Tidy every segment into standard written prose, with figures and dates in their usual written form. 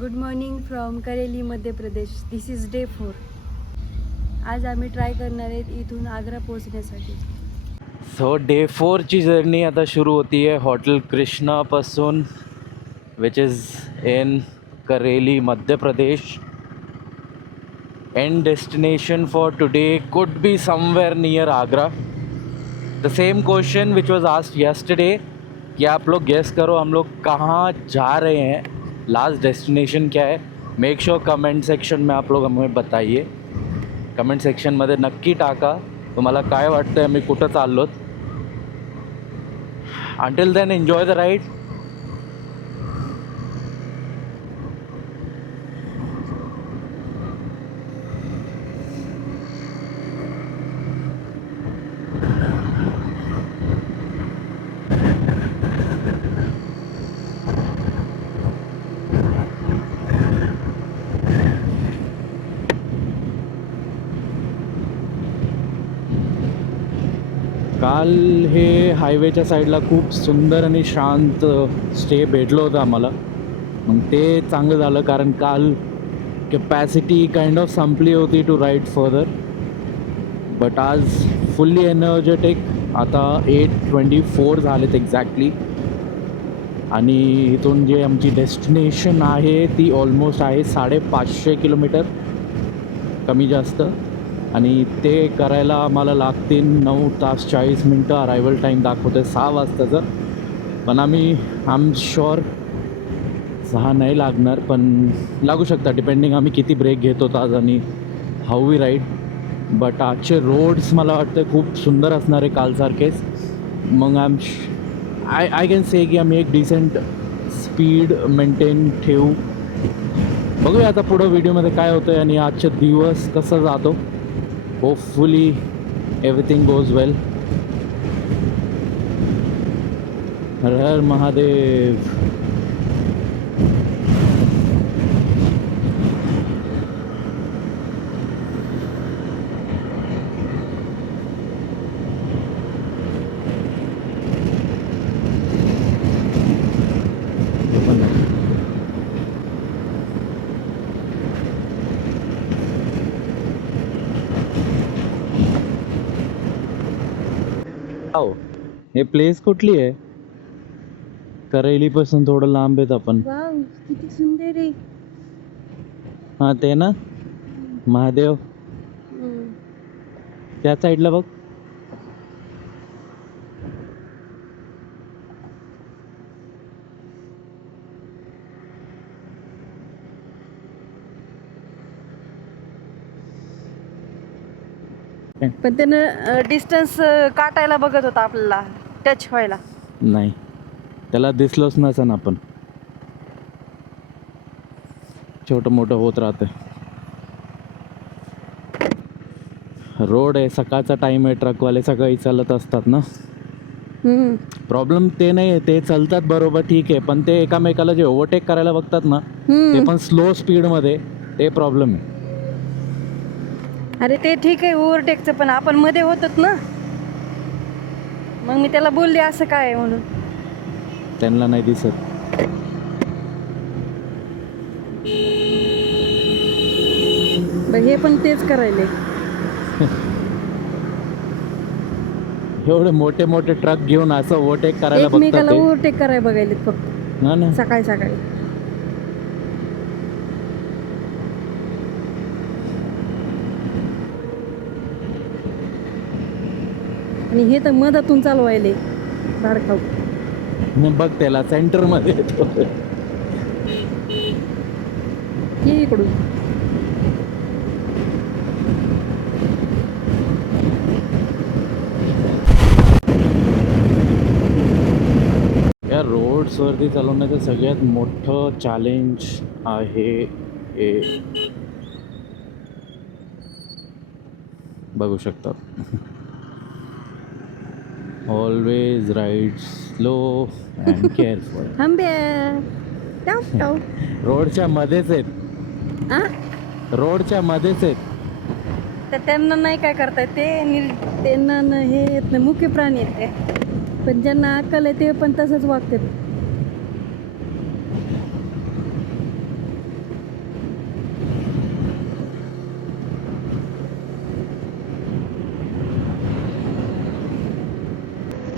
Good morning from Kareli Madhya Pradesh. This is day 4. आज आम्ही try करणार आहेत इथून आग्रा पोहोचण्यासाठी. सो डे 4ची जर्नी आता सुरू होती आहे हॉटेल कृष्णापासून, which is in Kareli Madhya Pradesh. And destination for today could be somewhere near Agra. The same question which was asked yesterday कि आप लोग गेस करो हम लोग कहाँ जा रहे हैं, लास्ट डेस्टिनेशन क्या है. मेक श्योर कमेंट सेक्शन में आप लोग हमें बताइए. कमेंट सेक्शनमध्ये नक्की टाका तुम्हाला काय वाटतं आम्ही कुठं चाललोत. Until then enjoy the ride. काल हे हायवेच्या साईडला खूप सुंदर आणि शांत स्टे भेटलं होतं आम्हाला. मग ते चांगलं झालं कारण काल कॅपॅसिटी काइंड ऑफ संपली होती टू राईड फर्दर. बट आज फुल्ली एनर्जेटिक. आता 8:24 झालेत एक्झॅक्टली. आणि इथून जे आमची डेस्टिनेशन आहे ती ऑलमोस्ट आहे 550 किलोमीटर कमी जास्त. आणि ते करायला आम्हाला लागतील 9 तास 40 मिनटं. अरायवल टाईम दाखवतं 6 वाजताचं. पण आय एम शुअर 6 नाही लागणार, पण लागू शकता डिपेंडिंग आम्ही किती ब्रेक घेतो आज आणि हाऊ वी राईड. बट आजचे रोड्स मला वाटतं खूप सुंदर असणार आहे कालसारखेच. मग आय कॅन से की आम्ही एक डिसेंट स्पीड मेंटेन ठेवू. बघूया आता पुढं व्हिडिओमध्ये काय होतं आहे आणि आजचा दिवस कसा जातो. होपफुली एव्हरीथिंग गोज वेल. हर हर महादेव. हे प्लेस कुठली आहे? करेलीपासून थोडं लांब आहेत आपण. वाव, किती सुंदर आहे. हां ते ना महादेव त्या साईडला बघ. पण त्यानं डिस्टन्स काटायला बघत होता आपल्याला, टच व्हायला. नाही त्याला दिसलोच नसन आपण. छोटं मोठं होत राहतं. रोड आहे, सकाळचा टाइम आहे, ट्रकवाले सकाळी चालत असतात ना. प्रॉब्लेम ते नाही आहे, ते चालतात बरोबर ठीक आहे, पण ते एकामेकाला जे ओव्हरटेक करायला बघतात ना ते पण स्लो स्पीडमध्ये, ते प्रॉब्लेम आहे. अरे ते ठीक आहे ओव्हरटेकचं, पण आपण मध्ये होतात ना. मग मी त्याला बोलले असं काय आहे म्हणून. त्यांना नाही दिसत. हे पण तेच करायले. एवढे मोठे मोठे ट्रक घेऊन असं ओव्हरटेक करायला बघतात. एकमेकाला ओव्हरटेक करायला बघायलेत फक्त. ना ना सकाळी सकाळी. आणि हे तर मधातून चालवायले सारखं. बघ त्याला सेंटर मध्ये येतो. ये इकडून. या रोड्सवरती चालवण्याचं सगळ्यात मोठं चॅलेंज आहे हे बघू शकता. Always ride slow and careful. रोडच्या मध्येच आहेत. रोडच्या मध्येच आहेत. तर त्यांना नाही काय करताय ते. त्यांना हे येत नाही, मुख्य प्राणी आहेत ते. पण ज्यांना अक्कल आहे ते पण तसंच वागतात.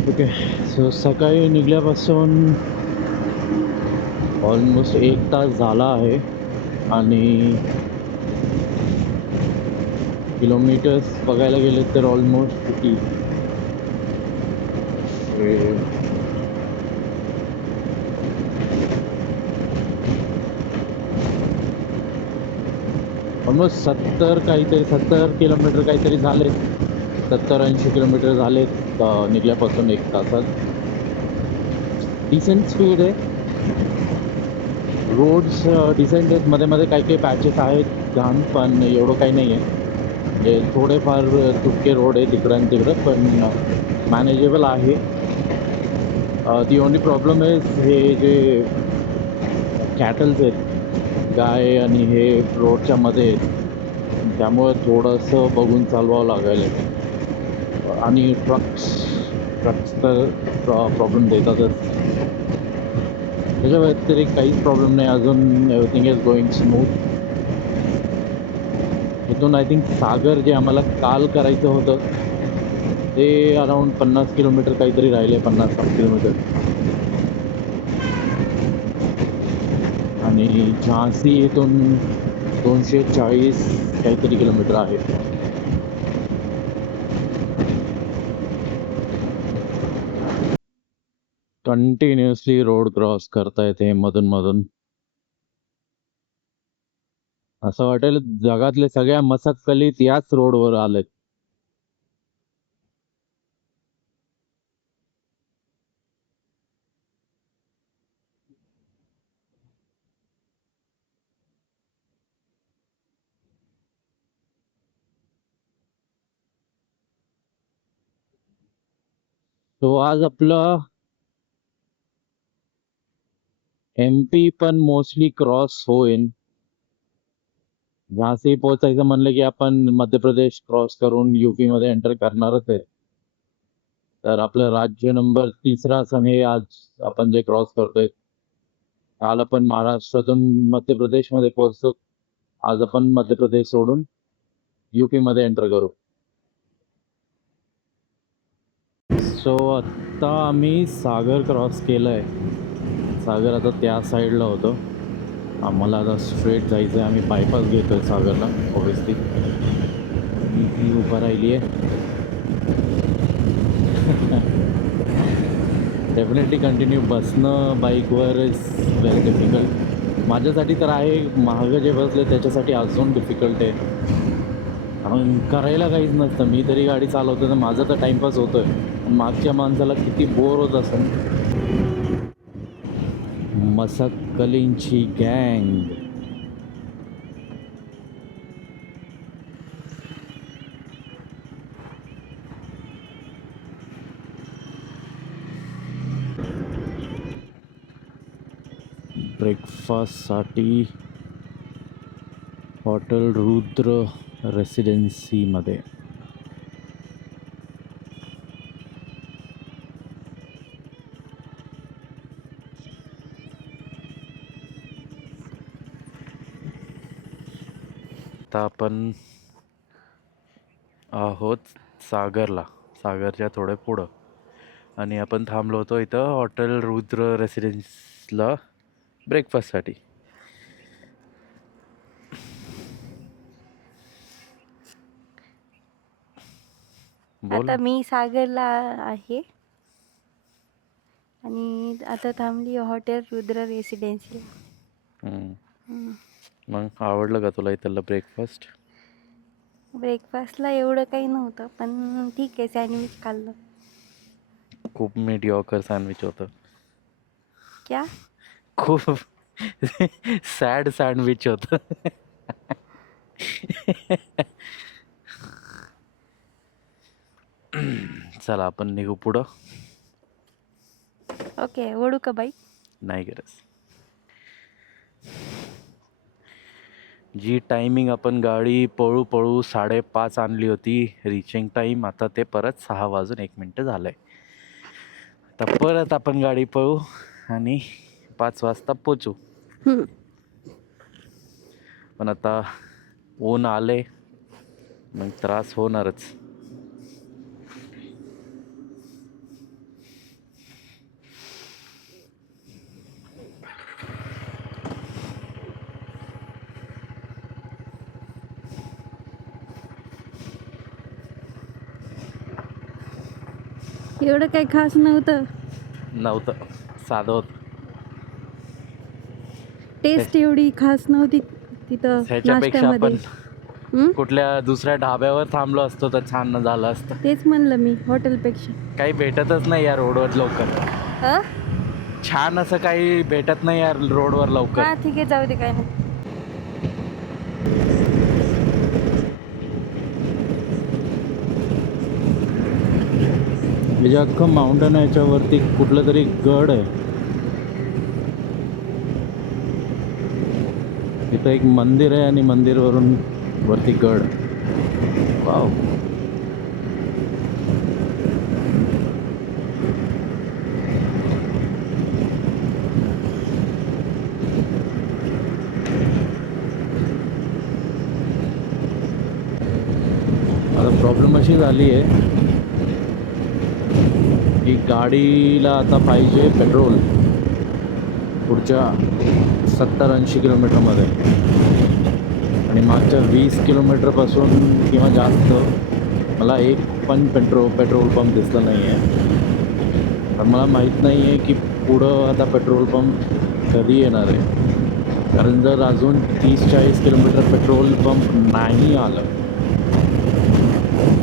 ओके. सो सकाळी निघल्यापासून ऑलमोस्ट 1 तास झाला आहे आणि किलोमीटर्स बघायला गेले तर ऑलमोस्ट किती ऑलमोस्ट 70 किलोमीटर काहीतरी झाले. 70-80 किलोमीटर झालेत निघल्यापासून 1 तासात. डिसेंट स्पीड आहे. रोड्स डिसेंट आहेत. मध्ये मध्ये काही काही पॅचेस आहेत घाण, पण एवढं काही नाही आहे. म्हणजे थोडेफार तुटके रोड आहे तिकडं आणि तिकडं, पण मॅनेजेबल आहे. दी ओनली प्रॉब्लेम आहे हे जे कॅटल्स आहेत, गाय आणि हे रोडच्या मध्ये आहेत, त्यामुळे थोडंसं बघून चालवावं लागायला. आणि ट्रक्स तर प्रॉब्लेम देतातच. त्याच्या व्यतिरिक्त काहीच प्रॉब्लेम नाही अजून. Everything is going smooth. इथून आय थिंक सागर जे आम्हाला काल करायचं होतं ते अराउंड 50 किलोमीटर काहीतरी राहिले, 50-60 किलोमीटर. आणि झांसी इथून 240 काहीतरी किलोमीटर आहे. कंटिन्युअसली रोड क्रॉस करता येते मधून मधून. असं वाटेल जगातले सगळ्या मसक्कलीत याच रोडवर आलेत. तो आज आपलं MP पण मोस्टली क्रॉस होईल. झांसी पोहोचायचं म्हणलं की आपण मध्य प्रदेश क्रॉस करून UP मध्ये एंटर करणारच आहे. तर आपलं राज्य नंबर 3 सण हे आज आपण जे क्रॉस करतोय. काल आपण महाराष्ट्रातून मध्य प्रदेशमध्ये पोहोचतो. आज आपण मध्य प्रदेश सोडून UP मध्ये एंटर करू. सो आत्ता आम्ही सागर क्रॉस केलंय. सागर आता त्या साईडला होतं. आम्हाला आता स्ट्रेट जायचं आहे. आम्ही बायपास घेतोय सागरला. ऑब्विसली ती उभं राहिली आहे. डेफिनेटली कंटिन्यू बसणं बाईकवर इज व्हेरी डिफिकल्ट. माझ्यासाठी तर आहे. महाग जे बसले त्याच्यासाठी अजून डिफिकल्ट आहे. कारण करायला काहीच नसतं. मी तरी गाडी चालवतो तर माझा तर टाइमपास होतोय. मागच्या माणसाला किती बोर होत असेल. मसक्कलींची गँग. ब्रेकफास्टसाठी हॉटेल रुद्र रेसिडेन्सीमध्ये. आता आपण आहोत सागरला, सागरच्या थोडं पुढं. आणि आपण थांबलो होतो इथं हॉटेल रुद्र रेसिडेन्सला ब्रेकफास्टसाठी. बोल. आता मी सागरला आहे आणि आता थांबली हॉटेल रुद्र रेसिडेन्सी. मग आवडलं का तुला इथलं ब्रेकफास्ट? ब्रेकफास्टला एवढं काही नव्हतं, पण ठीक आहे. सँडविच खाल्लं. खूप मीडिऑकर सँडविच होतं. क्या? खूप सॅड सँडविच होतं. चला आपण निघू पुढं. ओके, ओढू का बाई? नाही गरज. जी टायमिंग आपण गाडी पळू पळू 5:30 आणली होती रिचिंग टाईम, आता ते परत 6:01 झालंय. आता परत आपण गाडी पळू आणि 5 वाजता पोचू. पण आता ऊन आले मग त्रास होणारच. एवढं काही खास नव्हतं. नव्हतं, साधं होतं. टेस्ट एवढी खास नव्हती तिथं ह्याच्यापेक्षा नाश्त्यामध्ये. आपण कुठल्या दुसऱ्या ढाब्यावर थांबलो असतो तर छान झालं असतं. तेच म्हणलं मी, हॉटेलपेक्षा. काही भेटतच नाही या रोडवर लवकर. हा छान असं काही भेटत नाही या रोडवर लवकर. हा ठीक आहे, जाऊ दे, काय नाही. म्हणजे अख्खं माउंटन आहे, याच्यावरती कुठलं तरी गड आहे. इथं एक मंदिर आहे आणि मंदिरवरून वरती गड. वाव. आता प्रॉब्लेम अशी झाली आहे की गाडीला आता पाहिजे पेट्रोल पुढच्या 70-80 किलोमीटरमध्ये, आणि मागच्या 20 किलोमीटरपासून किंवा जास्त मला एक पण पेट्रोल पंप दिसला नाही आहे. तर मला माहीत नाही आहे की पुढं आता पेट्रोल पंप कधी येणार आहे. कारण जर अजून 30-40 किलोमीटर पेट्रोल पंप नाही आलं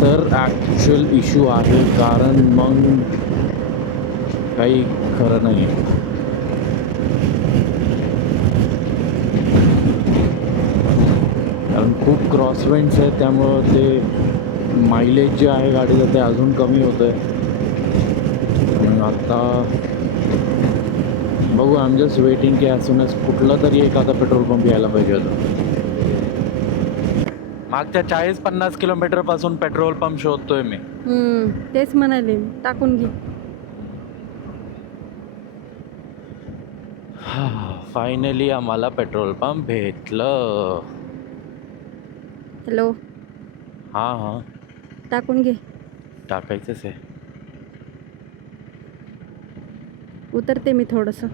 तर ॲक्च्युअल इश्यू आहे, कारण मग काही खरं नाही आहे. कारण खूप क्रॉसविंड्स आहेत, त्यामुळं ते मायलेज जे आहे गाडीचं ते अजून कमी होतं आहे. आता बघू, आय एम जस्ट वेटिंग की ॲज सून एज कुठला तरी एखादा पेट्रोल पंप यायला पाहिजे होता. मागच्या 40-50 किलोमीटरपासून पेट्रोल पंप शोधतोय मी. तेच म्हणाले, टाकून घे. फायनली आम्हाला पेट्रोल पंप भेटलं. हॅलो, हां टाकून घे. टाकायचंच आहे. उतरते मी थोडंसं.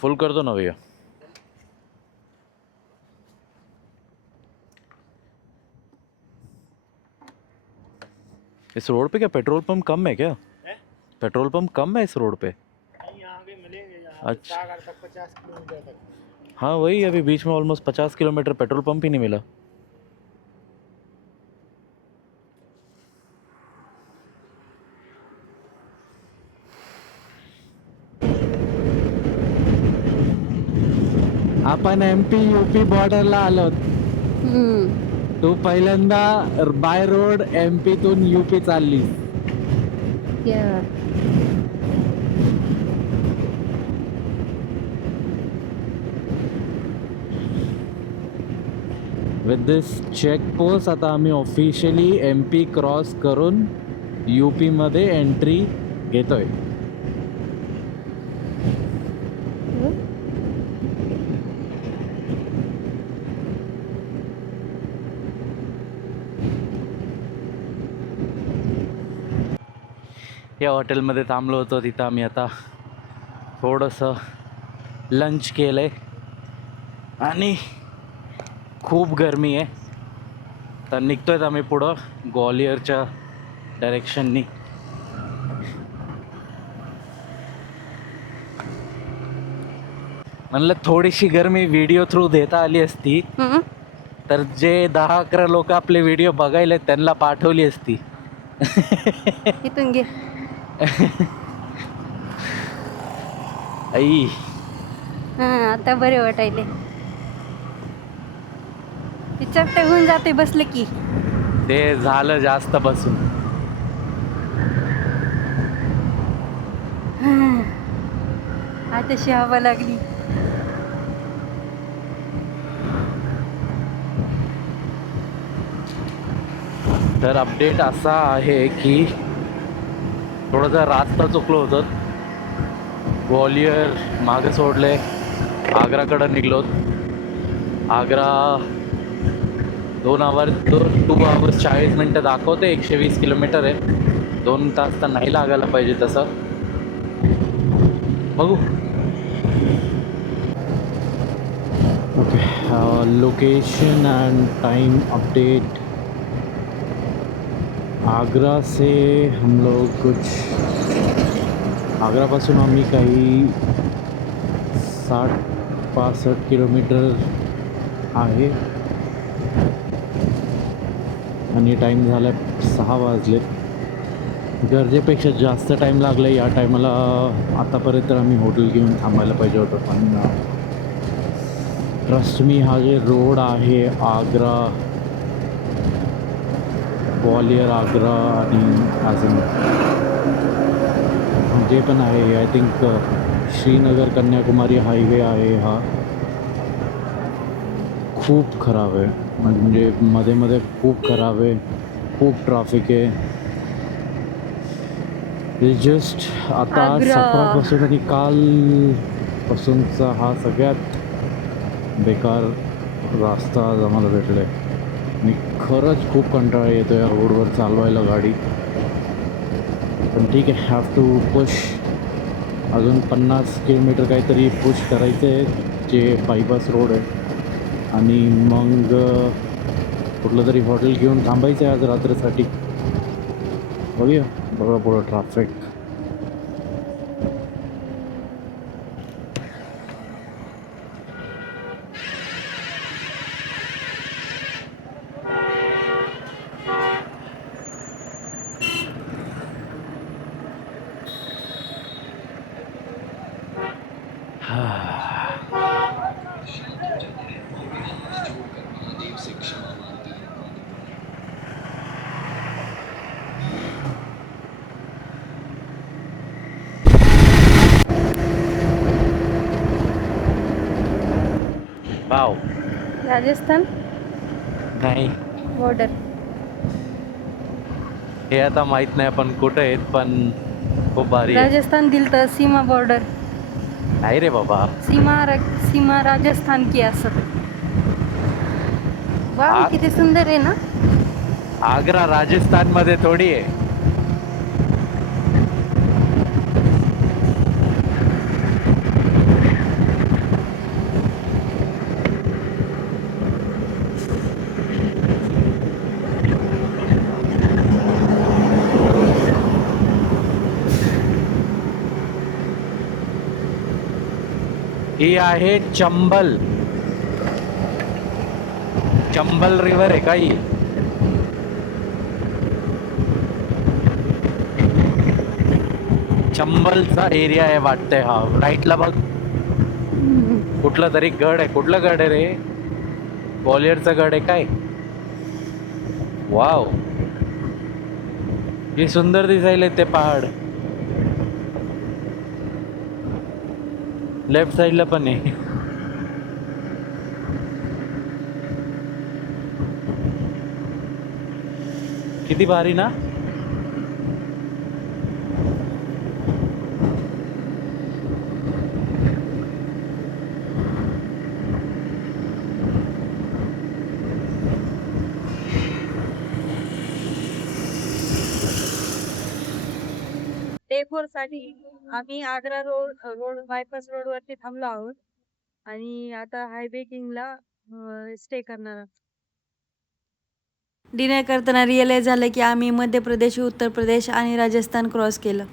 फुल कर दो ना भैया. इस रोड पे क्या पेट्रोल पंप कम है क्या? पेट्रोल पंप कम है इस रोड पे? यहाँ भी मिलेंगे, यहाँ अच्छा, सागर तक 50 किलोमीटर तक। हाँ वही, अभी बीच में ऑलमोस्ट 50 किलोमीटर पेट्रोल पंप ही नहीं मिला. आपण MP UP बॉर्डरला आलोत. तू पहिल्यांदा बाय रोड MP तून UP चालली. विथ दिस चेकपोस्ट आता आम्ही ऑफिशियली MP क्रॉस करून UP मध्ये एंट्री घेतोय. या हॉटेलमध्ये थांबलो होतो, तिथं आम्ही आता थोडंसं लंच केलं आहे आणि खूप गरमी आहे. तर निघतोय आम्ही पुढं ग्वालियरच्या डायरेक्शननी. म्हणलं थोडीशी गरमी व्हिडिओ थ्रू देता आली असती तर जे 10-11 लोक आपले व्हिडिओ बघायले त्यांना पाठवली असती. इथून घे. आई आता बरे वाटायले. चपटे होऊन जाते बसले की. ते झालं जास्त बसून. आताशी हवा लागली. तर अपडेट असा आहे की थोडंसं रास्ता चुकलो होतं. ग्वालियर मागे सोडले, आग्राकडं निघलोत. आग्रा 2 आवर्स 40 मिनटं दाखवते. 120 किलोमीटर आहे. 2 तास तर नाही लागायला पाहिजे तसं. बघू. Okay, location and time update. Agra से हम लोग आगरापासून आम्ही काही 60-65 किलोमीटर आहे आणि टाईम झाला 6 वाजले. गरजेपेक्षा जास्त टाईम लागला या टायमाला. आतापर्यंत आम्ही हॉटेल घेऊन थांबायला पाहिजे होतं, पण ट्रस्ट मी हा जे रोड आहे आग्रा ग्वालियर आग्रा आणि अजून जे पण आहे I think Srinagar Kanyakumari highway आहे हा, खूप खराब आहे. म्हणजे मध्ये मध्ये खूप खराब आहे, खूप ट्रॅफिक आहे. जस्ट आता आग्रा. 17 आणि कालपासूनचा हा सगळ्यात बेकार रास्ता आज आम्हाला भेटला आहे. आणि खरंच खूप कंटाळा येतो या रोडवर चालवायला गाडी. पण ठीक आहे, हॅव टू पुश. अजून 50 किलोमीटर काहीतरी पुश करायचं आहे, जे बायपास रोड आहे. आणि मग कुठलं तरी हॉटेल घेऊन थांबायचं आहे आज रात्रीसाठी. बघूया, बघा पुढं ट्रॅफिक. वाव. राजस्थान नाही, बॉर्डर. हे आता माहीत नाही पण कुठं आहेत, पण खूप भारी आहे. राजस्थान दिलतं सीमा बॉर्डर. नाही रे बाबा, सीमा राजस्थान की असत. वा, आ- किती सुंदर आहे ना. आग्रा राजस्थान मध्ये थोडी आहे. ही आहे चंबल. चंबल रिव्हर आहे काही. चंबलचा एरिया आहे वाटतंय हा. राईटला बघ, कुठला तरी गड आहे. कुठला गड आहे रे? ग्वालियरचा गड आहे काय? वाव, हे सुंदर दिसायले ते पहाड. लेफ्ट साईडला पण आहे. किती भारी ना. डे 4 साठी आम्ही आग्रा रोड बायपास रोड वरती थांबलो आहोत आणि आता हायवे किंगला स्टे करणार आहोत. डिनर करताना रिअलाइज झालं की आम्ही मध्य प्रदेश, उत्तर प्रदेश आणि राजस्थान क्रॉस केलं.